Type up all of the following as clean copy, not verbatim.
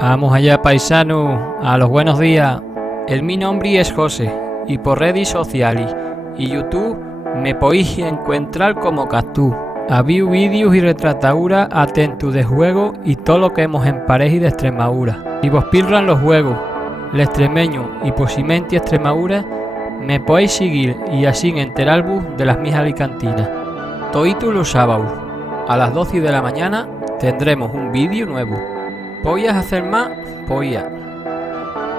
Vamos allá, paisano, a los buenos días. Mi nombre es José y por redes sociales y YouTube me podéis encontrar como Cactus. Había vídeos y retrataduras atentos de juegos y todo lo que hemos en pareja y de Extremadura. Si vos pillan los juegos, el extremeño y posiblemente Extremadura, me podéis seguir y así enteraros de las mis alicantinas. Todos los sábados a las 12 de la mañana tendremos un vídeo nuevo. ¿Podías hacer más? Podía.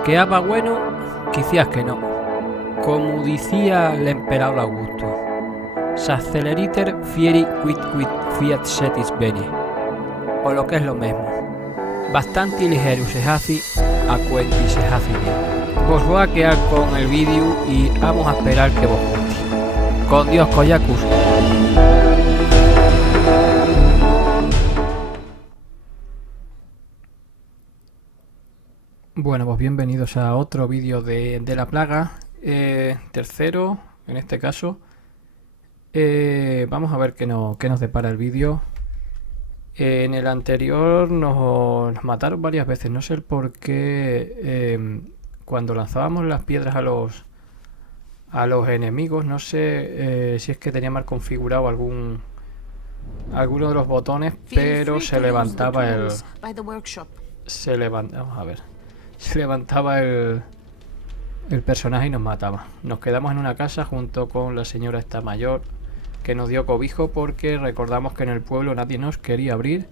¿Que haga bueno? Quizás que no. Como decía el emperador Augusto, s'acceleriter fieri quid fiat setis bene. O lo que es lo mismo, bastante ligero se hace a cuenti se hace bien. Vos voy a quedar con el vídeo y vamos a esperar que vos guste. Con Dios, Koyakus. Bueno, pues bienvenidos a otro vídeo de la plaga, tercero en este caso. Vamos a ver qué nos depara el vídeo. En el anterior nos mataron varias veces, no sé el por qué. Cuando lanzábamos las piedras a los enemigos, no sé si es que tenía mal configurado alguno de los botones, pero se levantaba vamos a ver. Se levantaba el personaje y nos mataba. Nos quedamos en una casa junto con la señora esta mayor que nos dio cobijo porque recordamos que en el pueblo nadie nos quería abrir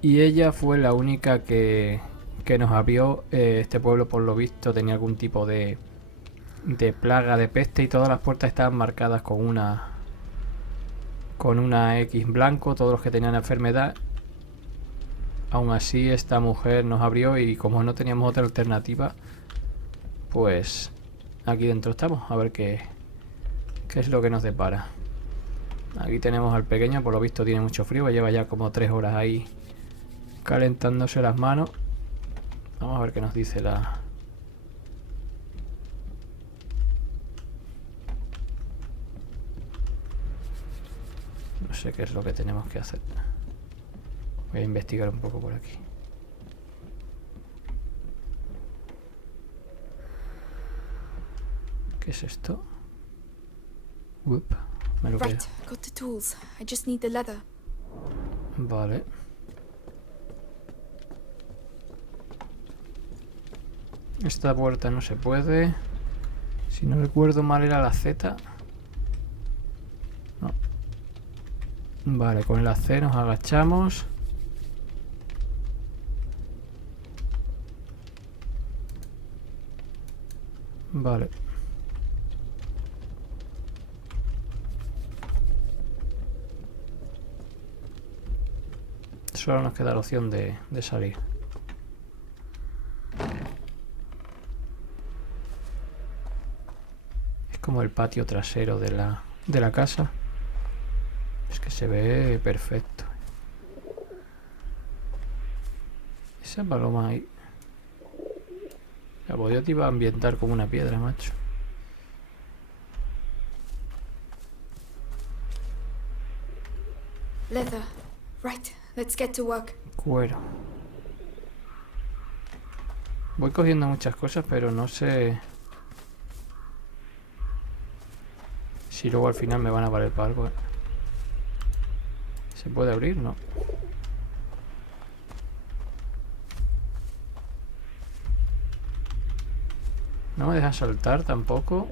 y ella fue la única que nos abrió. Este pueblo, por lo visto, tenía algún tipo de plaga, de peste, y todas las puertas estaban marcadas con una X blanco, todos los que tenían enfermedad. Aún así esta mujer nos abrió y como no teníamos otra alternativa, pues aquí dentro estamos, a ver qué es lo que nos depara. Aquí tenemos al pequeño, por lo visto tiene mucho frío, lleva ya como 3 horas ahí calentándose las manos. Vamos a ver qué nos dice la... No sé qué es lo que tenemos que hacer. Voy a investigar un poco por aquí. ¿Qué es esto? Me lo quedo. Got the tools. I just need the leather. Vale. Esta puerta no se puede. Si no recuerdo mal era la Z. No. Vale, con la C nos agachamos. Vale. Solo nos queda la opción de salir. Es como el patio trasero de la casa. Es que se ve perfecto. Esa paloma ahí. La podía te iba a ambientar como una piedra, macho. Leather. Right. Let's get to work. Cuero. Voy cogiendo muchas cosas, pero no sé si luego al final me van a valer para algo. ¿Se puede abrir? No. No me deja saltar tampoco.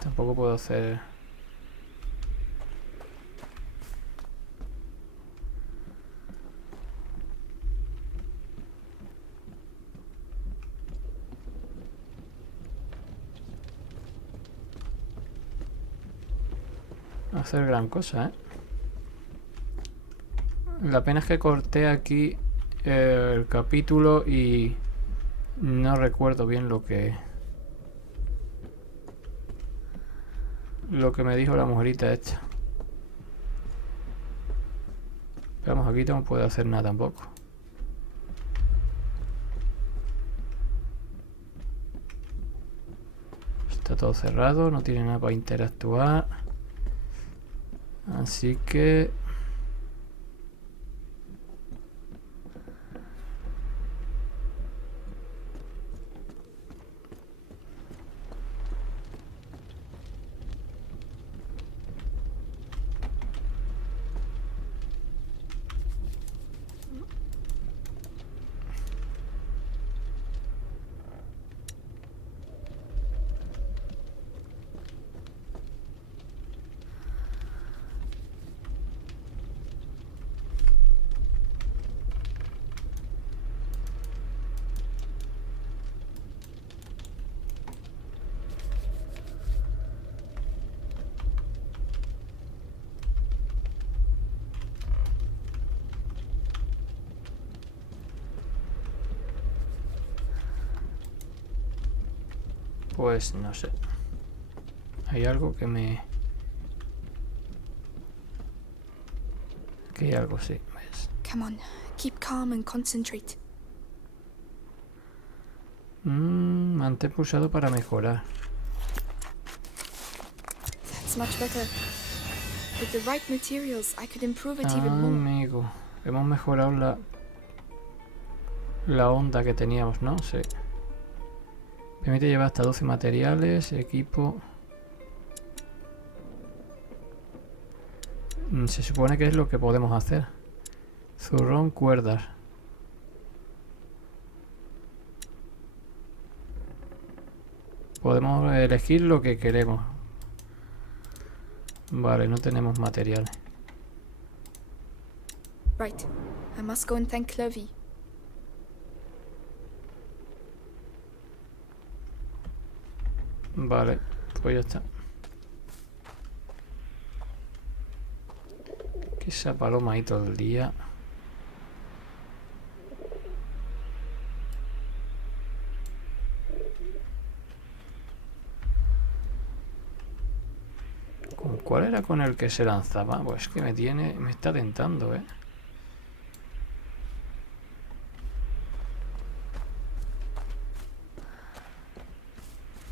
Tampoco puedo hacer... hacer gran cosa, ¿eh? La pena es que corté aquí el capítulo y no recuerdo bien lo que me dijo la mujerita esta. Vamos, aquí no puedo hacer nada tampoco. Está todo cerrado, no tiene nada para interactuar. Así que... Pues no sé. Hay algo que me... Que hay algo, sí, ¿ves? Come on, keep calm and concentrate. Mantén pulsado para mejorar. That's much better. With the right materials, I could improve it even more. Amigo, hemos mejorado la onda que teníamos, ¿no? Sí. Permite llevar hasta 12 materiales, equipo. Se supone que es lo que podemos hacer. Zurrón, cuerdas. Podemos elegir lo que queremos. Vale, no tenemos materiales. Right. I must go and thank Clovey. Vale, pues ya está. Que esa paloma ahí todo el día. ¿Con cuál era con el que se lanzaba? Pues que me está tentando, ¿eh?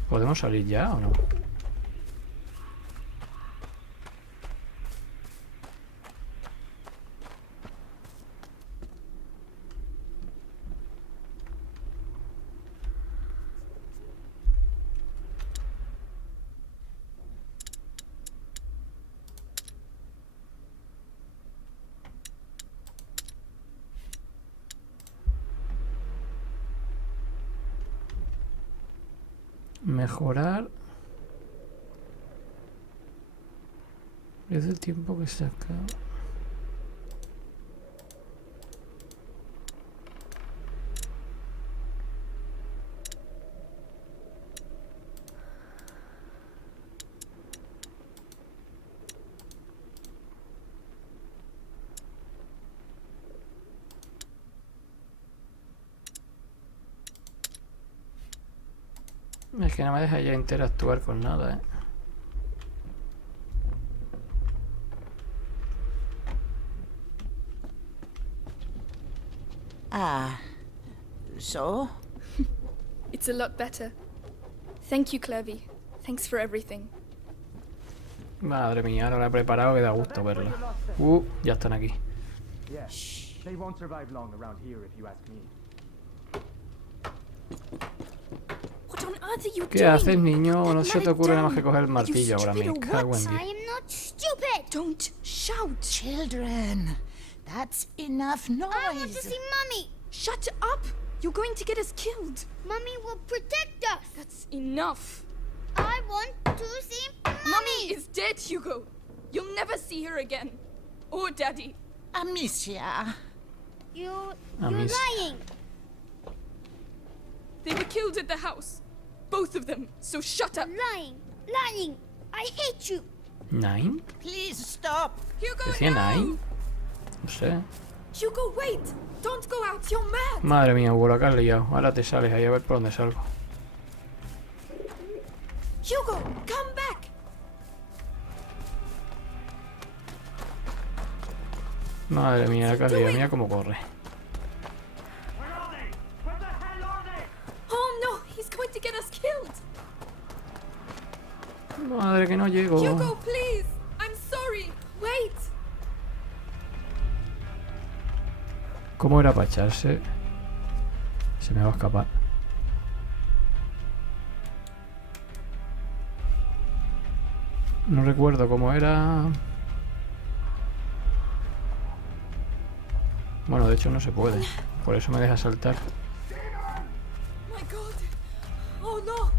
¿Podemos salir ya o no? Mejorar. Es el tiempo que se acaba. Es que no me deja ya interactuar con nada, ¿eh? So? It's a lot better. Thank you, Clovey. Thanks for everything. Madre mía, ahora la he preparado que da gusto verla. Ya están aquí. Yeah, they won't survive long around here if you ask me. What on earth are you ¿Qué doing? haces, niño? No se te Lie ocurre nada más down. que coger el Are you martillo ahora. stupid Me or cago what? en Dios. I am not stupid! Don't shout. Children, that's enough noise. I want to see Mummy! Shut up. You're going to get us killed. Mummy will protect us! That's enough. I want to see Mummy Mummy! is dead, Hugo. You'll never see her again. Or Daddy. Amicia. You're Miss. lying! They were killed at the house. Both of them. So shut up. Lying! Lying! I hate you! ¿Nine? Please stop. Hugo, ¿Decía no! Nine? No sé. Hugo, wait! Don't go out. You're mad. Madre mía, Hugo, la que has liado. Ahora te sales ahí a ver por dónde salgo. Hugo, come back. Madre mía, la que has liado. Mira cómo corre. Where are they? Where the hell are they? Oh no, he's going to get us killed. Madre que no llego. Hugo, please! I'm sorry! Wait! ¿Cómo era para echarse? Se me va a escapar. No recuerdo cómo era. Bueno, de hecho no se puede. Por eso me deja saltar. My God! Oh no!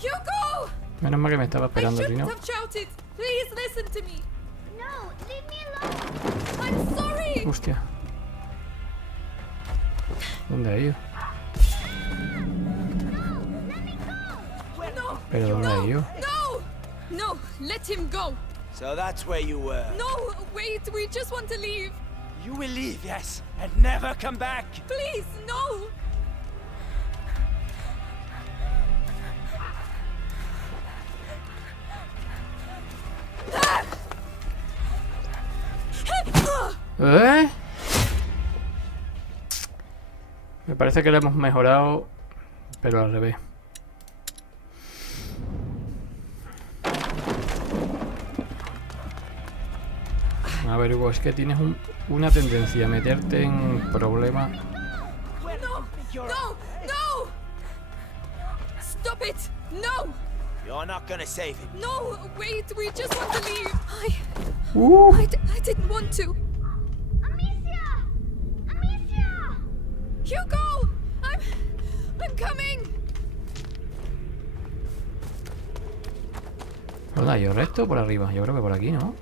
Hugo! Menos mal que me estaba I esperando, si shouldn't no. have shouted! Please listen to me! No, leave me alone. I'm sorry! Hostia. ¿Dónde ha ido? No! ¿Pero dónde ha ido? No! No! Let him go! So that's where you were. No! Wait! We just want to leave! You will leave, yes, and never come back. Please! No! ¿Eh? Me parece que lo hemos mejorado, pero al revés. A ver, Hugo, es que tienes una tendencia a meterte en problemas. No! No! No! Stop it! No! You're not gonna save him. No! Wait! We just want to leave! I didn't want to! Amicia! Amicia! Hugo! I'm coming! ¿Por dónde ha ido? ¿Recto o por arriba? Yo creo que por aquí, ¿no?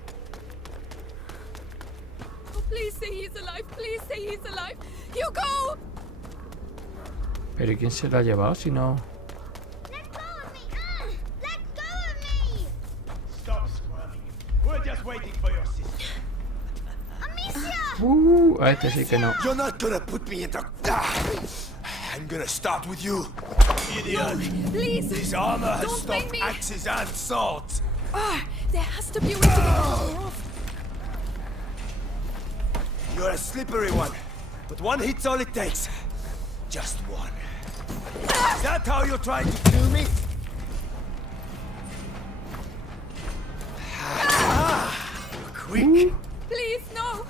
Oh, please say he's alive! Please say he's alive! Hugo! ¿Pero y quién se lo ha llevado si no...? Let go of me! Let go of me! Stop squirming. We're just waiting for your sister. Amicia! A este sí que no. You're not gonna put me in the... I'm gonna start with you, idiot. Please! This armor has Don't stopped make me- axes and swords. There has to be a way to get her off! You're a slippery one, but one hit's all it takes. Just one. Is that how you're trying to kill me? Quick. Please, no!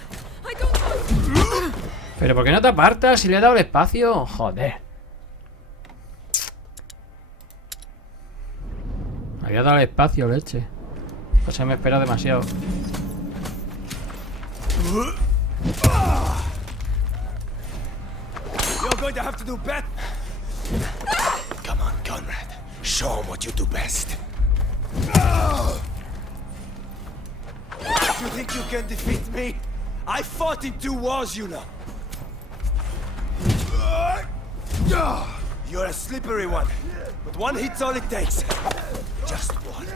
I don't want... ¿Pero por qué no te apartas si le he dado el espacio? Joder. Había dado el espacio, leche. Pues se me espera demasiado. You're going to have to do better. Come on, Conrad. Show him what you do best. You think you can defeat me? I fought in 2 wars, you know. You're a slippery one, but one hit's all it takes. Just one.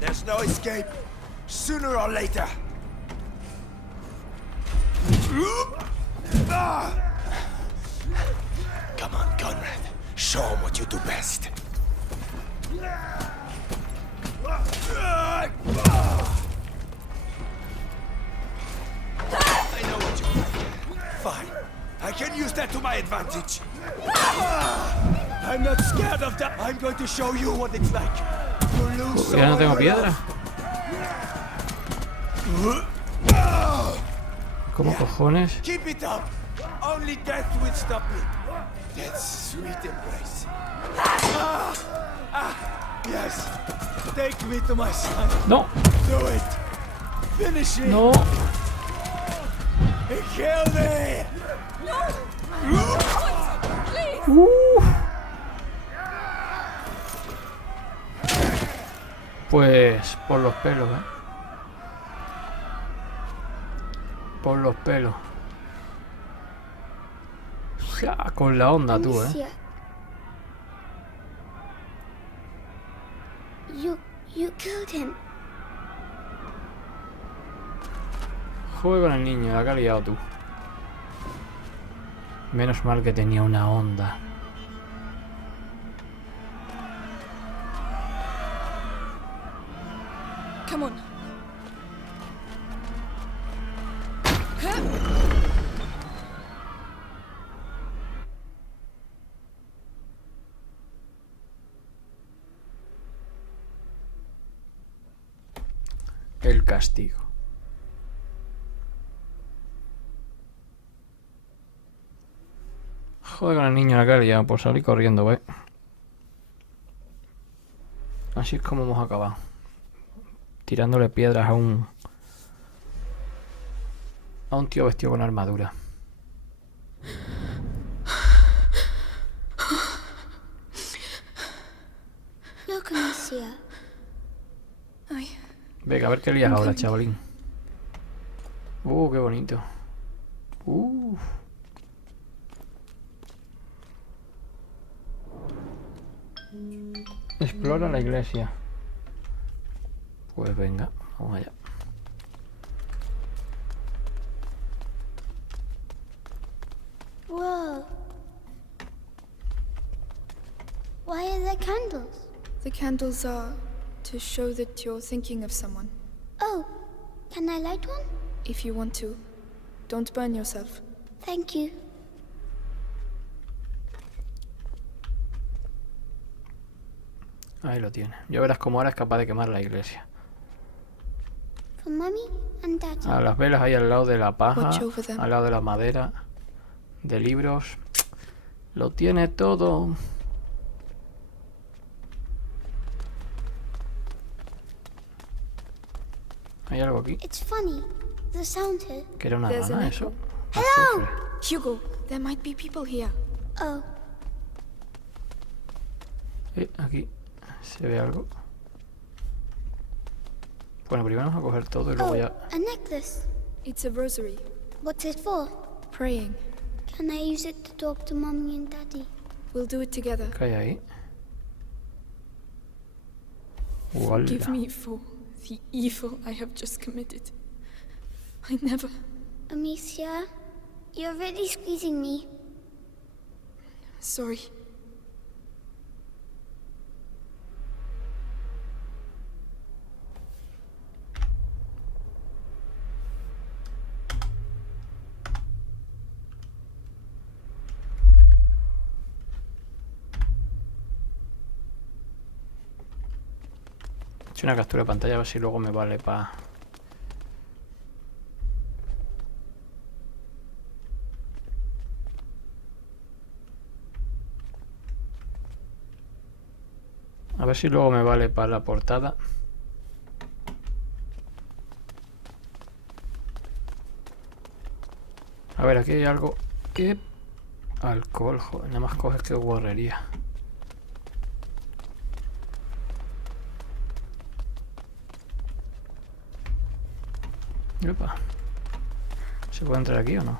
There's no escape. Sooner or later. Come on, Conrad. Show him what you do best. I know what you like. Fine. I can use that to my advantage. I'm not scared of that. I'm going to show you what it's like to lose Ya no tengo someone you piedra. love. ¿Cómo cojones? Keep it up. Only death will stop me. Death's sweet embrace. Yes. Take me to my son. No, Do it. Finish it. no. Kill me. Pues por los pelos, ¿eh? Por los pelos. Ya, con la onda tú, ¿eh? Amicia. You killed him. Juega con el niño, la que has liado tú. Menos mal que tenía una onda. Come on. el castigo. Joder con el niño en la cara ya por salir corriendo, ¿ves? Así es como hemos acabado. Tirándole piedras a un tío vestido con armadura. Look, Amicia. I... Venga, a ver qué lías ahora, chavalín. Qué bonito. Explora la iglesia. Pues venga, vamos allá. Whoa. Why are there candles? The candles are to show that you're thinking of someone. Oh, can I light one? If you want to. Don't burn yourself. Thank you. Ahí lo tiene. Ya verás cómo ahora es capaz de quemar la iglesia. For Mummy and Daddy. A las velas ahí al lado de la paja, Watch over them. al lado de la madera, de libros. Lo tiene todo. ¿Hay algo aquí? It's funny. The sound here. ¿Que era una There's rana an eso? Hello! Azufre. Hugo, there might be people here. Oh, Aquí se ve algo. Bueno, primero vamos a coger todo y luego ya... a necklace. It's a rosary. What's it for? Praying. Can I use it to talk to Mommy and Daddy? We'll do it together. ¿Qué hay ahí? Forgive ¡Uala! me for the evil I have just committed. I never... Amicia, you're really squeezing me. Sorry. He hecho una captura de pantalla a ver si luego me vale para... A ver si luego me vale para la portada. A ver, aquí hay algo. Alcohol, joder, nada más coges que guarrería. Epa. ¿Se puede entrar aquí o no?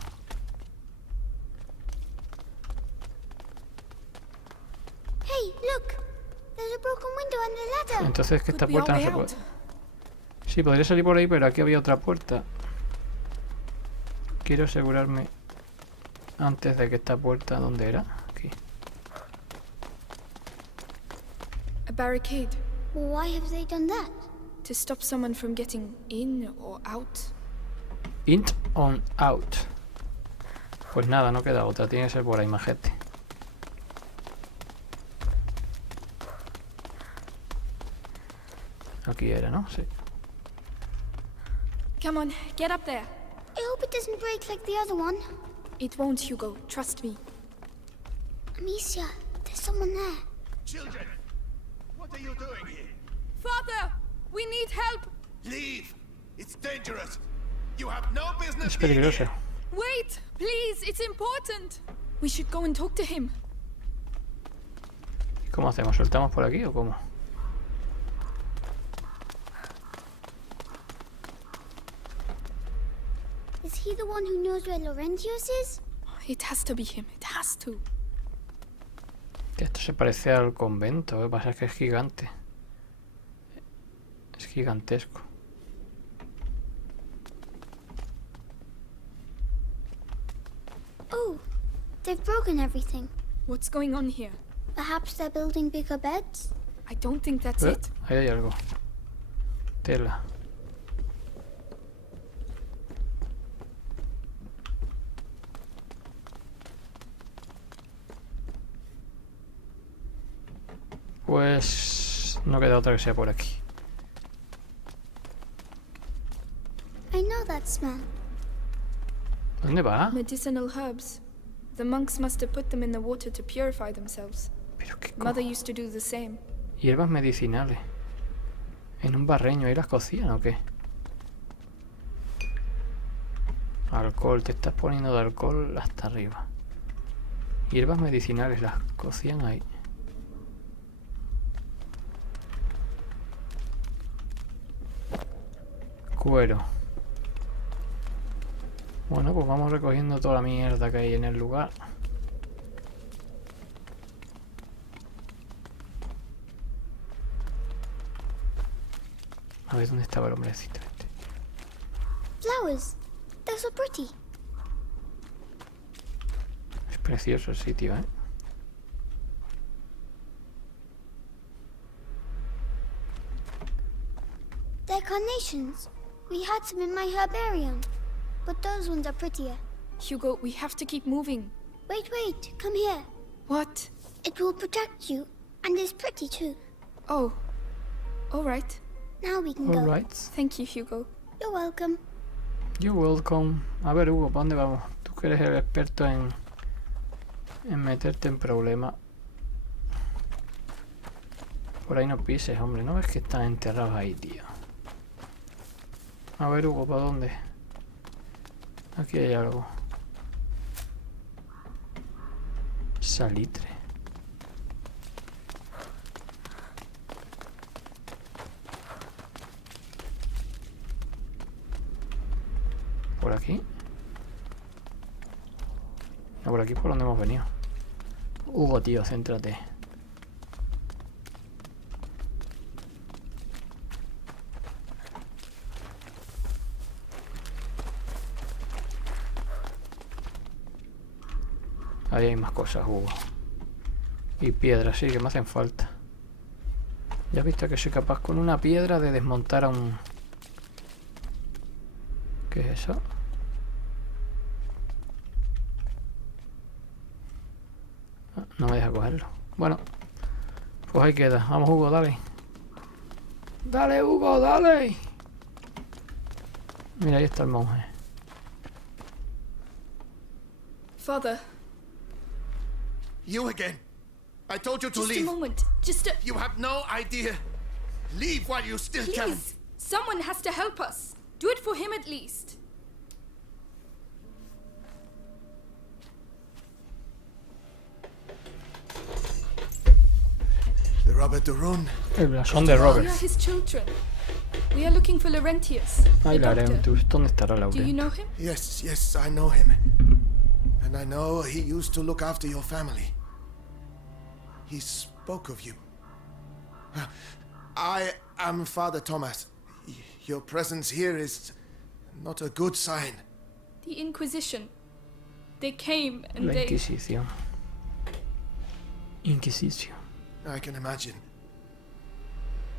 Hey, look! There's a broken window and a ladder. Entonces que esta Could be our puerta no way se puede... out. Sí, podría salir por ahí, pero aquí había otra puerta. Quiero asegurarme antes de que esta puerta... ¿Dónde era? Aquí. A barricade. Why have they done that? To stop someone from getting in or out. Int on out. Pues nada, no queda otra. Tiene que ser por ahí, majete. Aquí era, ¿no? Sí. Come on, get up there. I hope it doesn't break like the other one. It won't, Hugo. Trust me. Amicia, there's someone there. Children, what are you doing here? Father! We need help! Leave! It's dangerous! You have no business Es being peligroso. here! Wait! Please, it's important! We should go and talk to him. ¿Y cómo hacemos? ¿Soltamos por aquí o cómo? Is he the one who knows where Laurentius is? It has to be him. It has to. Que esto se parece al convento. Lo que pasa es que es gigante. Es gigantesco. Oh, they've broken everything. What's going on here? Perhaps they're building bigger beds? I don't think that's it. Ahí hay algo. Tela. Pues no queda otra que sea por aquí. that smell? ¿Dónde va? Medicinal herbs. The monks must have put them in the water to purify themselves. Pero qué Mother used to do the same. hierbas medicinales. En un barreño, ¿ahí las cocían o qué? Alcohol, te estás poniendo de alcohol hasta arriba. Hierbas medicinales, las cocían ahí. Cuero. Bueno, pues vamos recogiendo toda la mierda que hay en el lugar. A ver dónde estaba el hombrecito este. Flowers. They're so pretty. Es precioso el sitio, ¿eh? They're carnations. We had some in my herbarium. But those ones are prettier. Hugo, we have to keep moving. Wait, come here. What? It will protect you, and it's pretty too. Oh. All right. Now we can go. Alright. Thank you, Hugo. You're welcome. You're welcome. A ver, Hugo, ¿para dónde vamos? Tú que eres el experto en meterte en problemas. Por ahí no pises, hombre. ¿No ves que están enterrados ahí, tío? A ver, Hugo, ¿para dónde? Aquí hay algo. Salitre. ¿Por aquí? No, por aquí es por donde hemos venido. Hugo, tío, céntrate. Ahí hay más cosas, Hugo. Y piedras, sí, que me hacen falta. Ya has visto que soy capaz con una piedra de desmontar a un... ¿Qué es eso? Ah, no me deja cogerlo. Bueno, pues ahí queda. Vamos, Hugo, dale. Dale, Hugo, dale. Mira, ahí está el monje. Father, You again. I told you to just a leave. moment. Just a... You have no idea. Leave while you still can. Please! Someone has to help us. Do it for him at least. The Robert de Rune. El blasón de We Robert. are his children. We are looking for Laurentius, Ay, the doctor. Laurentus. ¿Dónde estará Do you Laurentus? know him? Yes, I know him. And I know he used to look after your family. He spoke of you. I am Father Thomas. Your presence here is not a good sign. The Inquisition. They came and La they... Inquisición. Inquisición. I can imagine.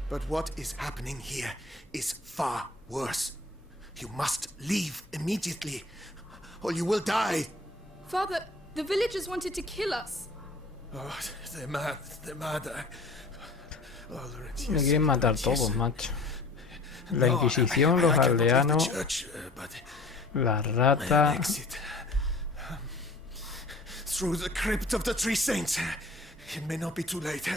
But what is happening here is far worse. You must leave immediately, or you will die. Father, the villagers wanted to kill us. Oh, they're mad. Oh, Laurentius. Me quieren matar Laurentius. todos, macho. La No, Inquisición, I los cannot leave the aldeanos, church, but la an rata. exit through the crypt of the Three Saints. It may not be too late.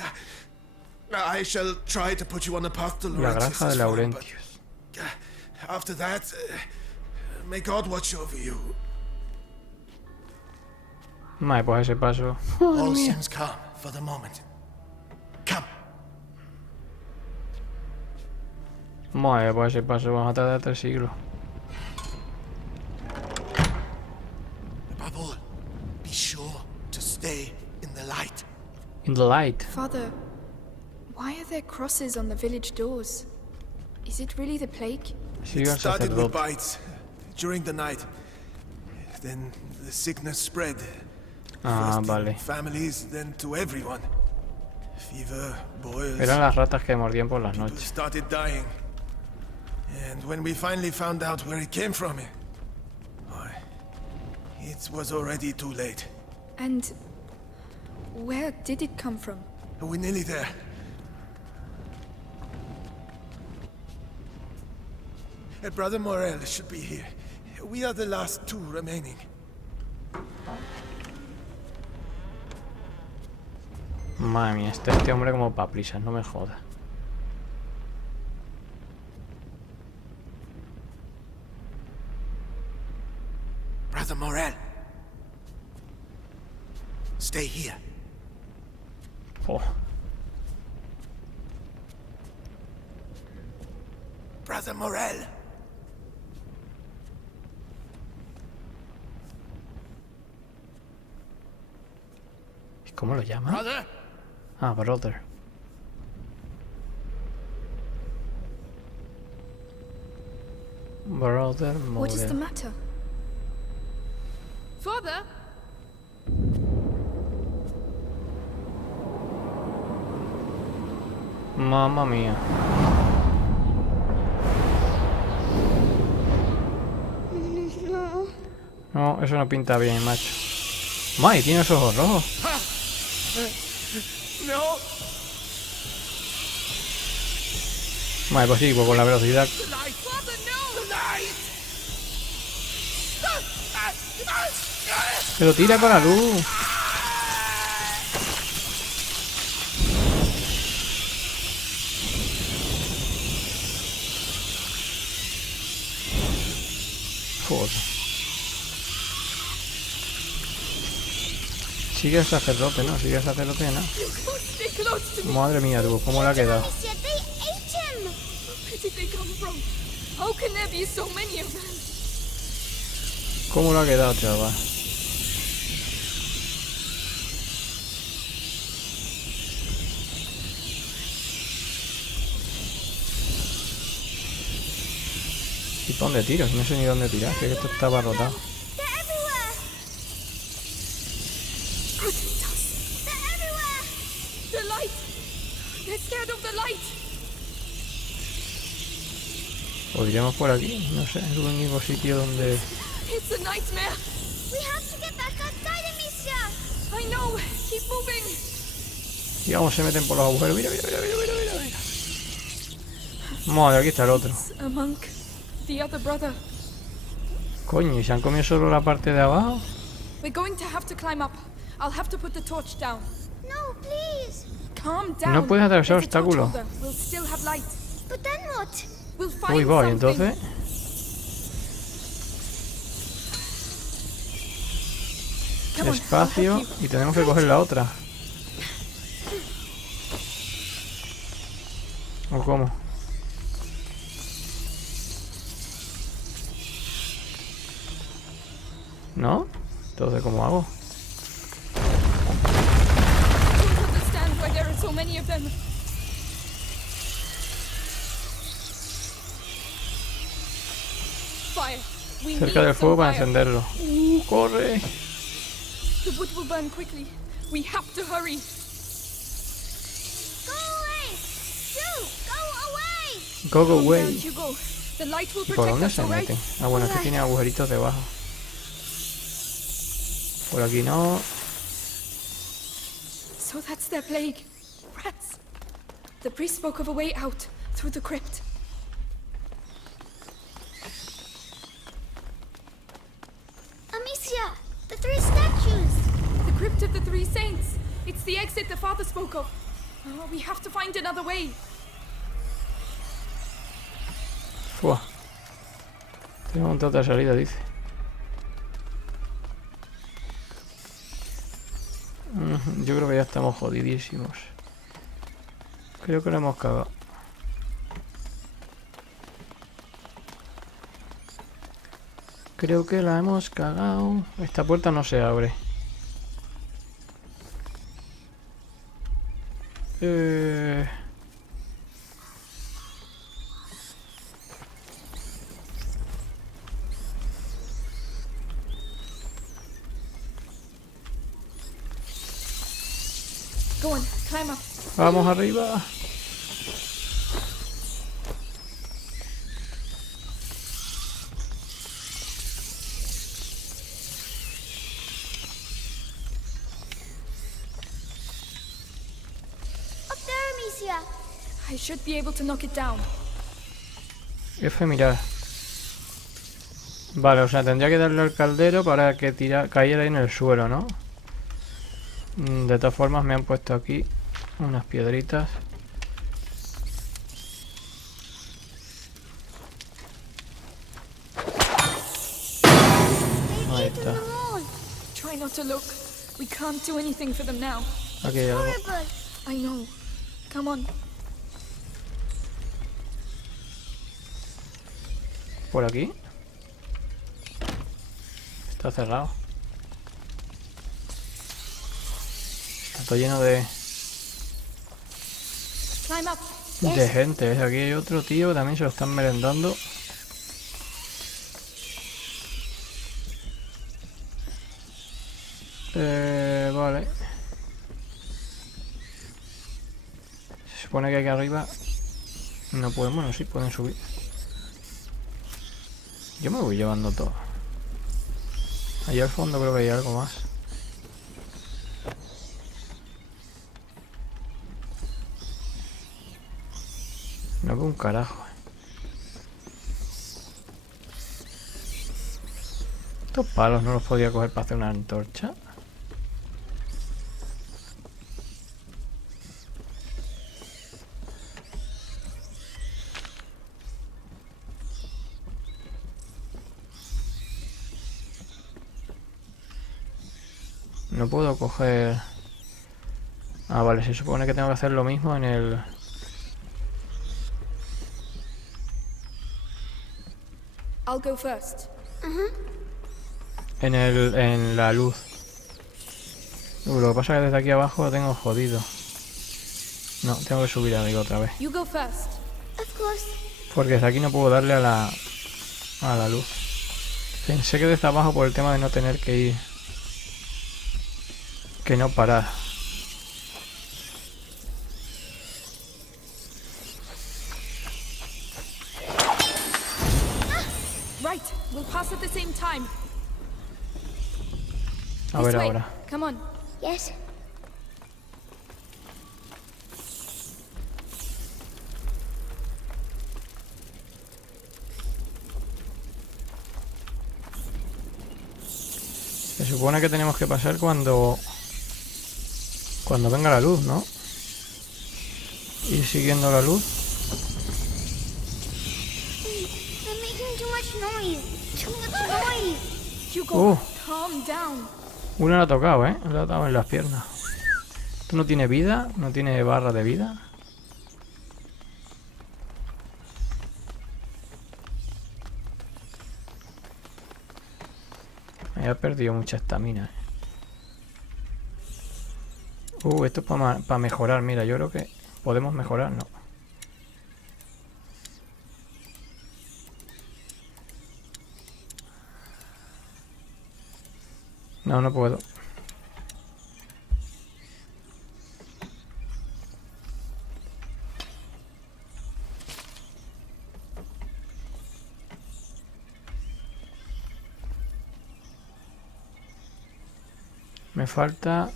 I shall try to put you on the path to La Laurentius' granja de farm, Laurentius. but after that, may God watch over you. Vale, pues ese paso. All seems calm for the moment. Come. Vale, pues ese paso vamos a tardar 3 siglos. Above all, be sure to stay in the light. In the light. Father, why are there crosses on the village doors? Is it really the plague? Sigue al Started with sacerdote. bites during the night. Then the sickness spread. Ah, First vale. in families, then to everyone. Fever, boils. Eran las ratas que mordían por las People noches. started dying. And when we finally found out where it came from, why, it was already too late. And where did it come from? We're nearly there. Brother Morel should be here. We are the last two remaining. Madre mía, este hombre como pa' prisas, no me joda. Brother Morel. Stay here. Oh, Brother Morel. ¿y cómo lo llama? Brother. Ah, brother. Brother What is the Morel. matter? Father? Mamma mía. No. No, eso no pinta bien, macho. May, tiene los ojos rojos. No. Vale, pues sí, pues con la velocidad. The light. Father, no! The light. Pero tira con la luz. Joder. Sigue el sacerdote, ¿no? Sigue el sacerdote, ¿no? Stay close to me. Madre mía, tú, ¿cómo le ha quedado? Amicia, they ate him. Where did they come from? How can there be so many of them? ¿Cómo le ha quedado, chaval? ¿Y para dónde tiro? No sé ni dónde tirar, que esto estaba rotado. They're everywhere. Protect us. They're everywhere. The light. They're scared of the light. ¿O iremos por aquí? No sé, es el único sitio donde... It's a nightmare. We have to get back outside, Amicia. I know. Keep moving. Y vamos, se meten por los agujeros. Mira, mira, mira, mira, mira, mira, mira. Madre, aquí está el otro. A monk. The other brother. Coño, ¿y se han comido solo la parte de abajo? We're going to have to climb up. I'll have to put the torch down. No, please. Calm down. No puedes atravesar There's a torch obstáculos. holder. We'll still have light. But then what? We'll find Uy, voy, something. entonces... Come on, I'll Espacio, help you. y tenemos que coger la otra. ¿O cómo? ¿No? Entonces, ¿cómo hago? I don't understand why there are so many of them. Fire. We Cerca need del fuego some para fire. encenderlo. ¡Corre! The wood will burn quickly. We have to hurry. Go away. Shoo, go away. Go, go, Calm down, way. Hugo. The light will ¿Y por protect dónde us, se all right? meten? Ah, bueno, es que tiene agujeritos debajo. Por aquí no. So that's their plague. Rats. The priest spoke of a way out through the crypt. Amicia, the three statues. The crypt of the three saints. It's the exit the father spoke of. Oh, we have to find another way. Fua. Tenemos otra salida, dice. Yo creo que ya estamos jodidísimos. Creo que lo hemos cagado. Creo que la hemos cagado. Esta puerta no se abre. Go on, climb up. Vamos arriba. Up there, Amicia. I should be able to knock it down. F mirar. Vale, o sea, tendría que darle al caldero para que cayera ahí en el suelo, ¿no? De todas formas me han puesto aquí unas piedritas. Ahí está. Try not to look. We can't do anything for them now. Aquí hay algo. Horrible. I know. Come on. Por aquí. Está cerrado. Está todo lleno Climb up. de gente. ¿Ves? Aquí hay otro tío que también se lo están merendando. Vale. Se supone que aquí arriba no pueden, bueno, sí pueden subir. Yo me voy llevando todo. Allá al fondo creo que hay algo más. No veo un carajo. Estos palos no los podía coger para hacer una antorcha. No puedo coger... Ah, vale, se supone que tengo que hacer lo mismo en el... I'll go first. En la luz. Lo que pasa es que desde aquí abajo lo tengo jodido. No, tengo que subir arriba otra vez. You go first. Of course. Porque desde aquí no puedo darle a la luz. Pensé que desde abajo por el tema de no tener que ir... Que no parar. Right. We'll pass at the same time. A This ver way. ahora. Come on. Yes. Se supone que tenemos que pasar cuando venga la luz, ¿no? Ir siguiendo la luz. They're making too much noise. Too much noise. Hugo, calm down. Uno le ha tocado, ¿eh? Le ha dado en las piernas. ¿Esto no tiene vida? ¿No tiene barra de vida? Me ha perdido mucha estamina. Esto es para mejorar. Mira, yo creo que podemos mejorar, ¿no? No, no puedo. Me falta...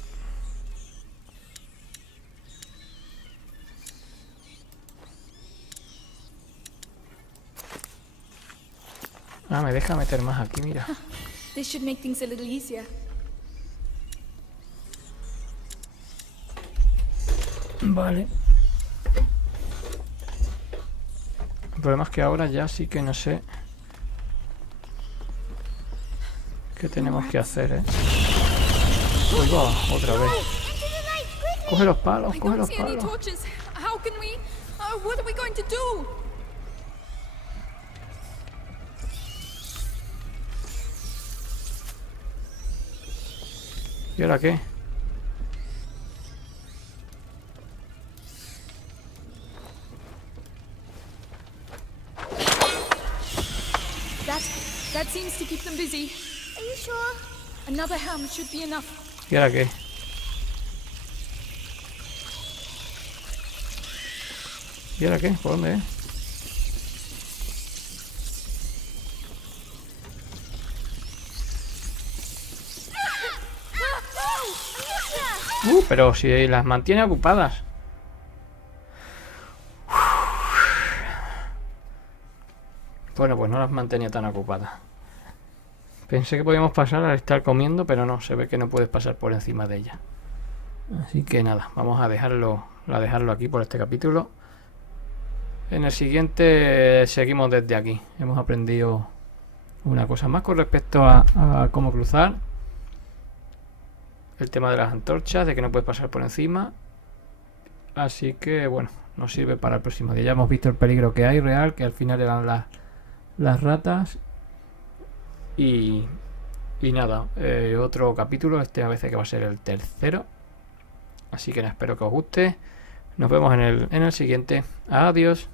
Ah, me deja meter más aquí, mira. This should make things a little easier. Vale. El problema es que ahora ya sí que no sé qué tenemos que hacer, ¿eh? Uy, va, otra vez. Coge los palos, I coge don't los see any palos. torches. How can we? What are we going to do? ¿Y ahora qué? That seems to keep them busy. Are you sure? Another ham should be enough. ¿Y ahora qué? ¿Y ahora qué? ¿Por dónde es? Pero si las mantiene ocupadas. Bueno, pues no las mantenía tan ocupadas. Pensé que podíamos pasar al estar comiendo, pero no, se ve que no puedes pasar por encima de ella. Así que nada, vamos a dejarlo aquí por este capítulo. En el siguiente seguimos desde aquí. Hemos aprendido una cosa más con respecto a cómo cruzar. El tema de las antorchas, de que no puedes pasar por encima. Así que bueno, nos sirve para el próximo día. Ya hemos visto el peligro que hay real, que al final eran las ratas. Y nada, otro capítulo, este a veces que va a ser el tercero. Así que nada, espero que os guste. Nos vemos en el siguiente. Adiós.